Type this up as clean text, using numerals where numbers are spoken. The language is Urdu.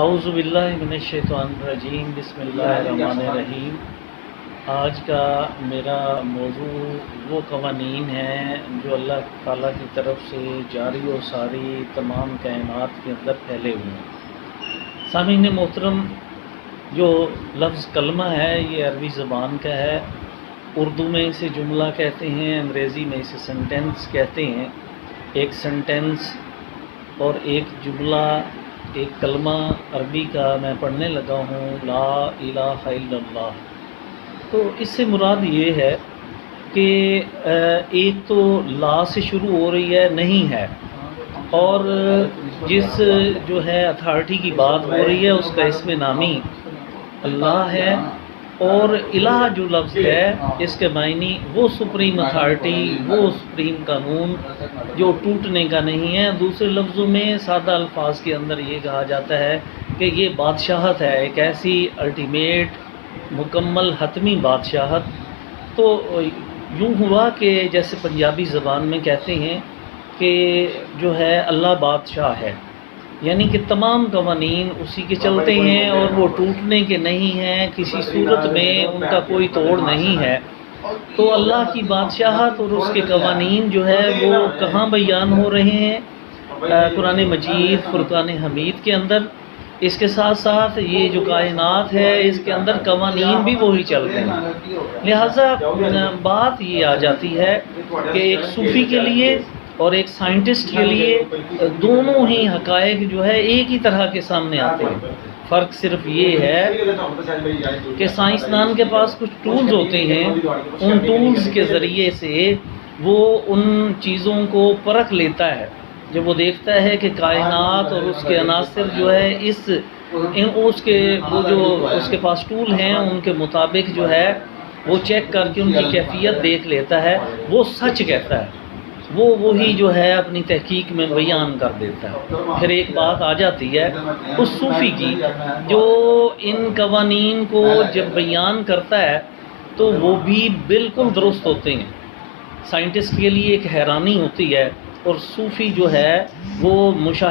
اعوذ باللہ من الشیطان الرجیم، بسم اللہ الرحمن الرحیم۔ آج کا میرا موضوع وہ قوانین ہیں جو اللہ تعالیٰ کی طرف سے جاری و ساری تمام کائنات کے اندر پھیلے ہوئے ہیں۔ سامعین محترم، جو لفظ کلمہ ہے یہ عربی زبان کا ہے۔ اردو میں اسے جملہ کہتے ہیں، انگریزی میں اسے سینٹینس کہتے ہیں۔ ایک سینٹینس اور ایک جملہ، ایک کلمہ عربی کا میں پڑھنے لگا ہوں، لا الہ الا اللہ۔ تو اس سے مراد یہ ہے کہ ایک تو لا سے شروع ہو رہی ہے، نہیں ہے، اور جس جو ہے اتھارٹی کی بات ہو رہی ہے اس کا اسم نامی اللہ ہے، اور الہ جو لفظ ہے اس کے معنی وہ سپریم اتھارٹی، وہ سپریم قانون جو ٹوٹنے کا نہیں ہے۔ دوسرے لفظوں میں سادہ الفاظ کے اندر یہ کہا جاتا ہے کہ یہ بادشاہت ہے، ایک ایسی الٹیمیٹ مکمل حتمی بادشاہت۔ تو یوں ہوا کہ جیسے پنجابی زبان میں کہتے ہیں کہ جو ہے اللہ بادشاہ ہے، یعنی کہ تمام قوانین اسی کے چلتے ہیں اور وہ ٹوٹنے کے نہیں ہیں، کسی صورت میں ان کا کوئی توڑ نہیں ہے۔ تو اللہ کی بادشاہت اور اس کے قوانین جو ہے وہ کہاں بیان ہو رہے ہیں؟ قرآن مجید فرقان حمید کے اندر۔ اس کے ساتھ ساتھ یہ جو کائنات ہے اس کے اندر قوانین بھی وہی چلتے ہیں۔ لہٰذا بات یہ آ جاتی ہے کہ ایک صوفی کے لیے اور ایک سائنٹسٹ کے لیے دونوں ہی حقائق جو ہے ایک ہی طرح کے سامنے آتے ہیں۔ فرق صرف یہ ہے کہ سائنسدان کے پاس کچھ ٹولز ہوتے ہیں، ان ٹولز کے ذریعے سے وہ ان چیزوں کو پرکھ لیتا ہے۔ جب وہ دیکھتا ہے کہ کائنات اور اس کے عناصر جو ہے اس کے پاس ٹول ہیں، ان کے مطابق جو ہے وہ چیک کر کے ان کی کیفیت دیکھ لیتا ہے، وہ سچ کہتا ہے، وہی جو ہے اپنی تحقیق میں بیان کر دیتا ہے۔ پھر ایک بات آ جاتی ہے اس صوفی کی جو ان قوانین کو جب بیان کرتا ہے تو وہ بھی بالکل درست ہوتے ہیں۔ سائنٹسٹ کے لیے ایک حیرانی ہوتی ہے، اور صوفی جو ہے وہ مشاہدہ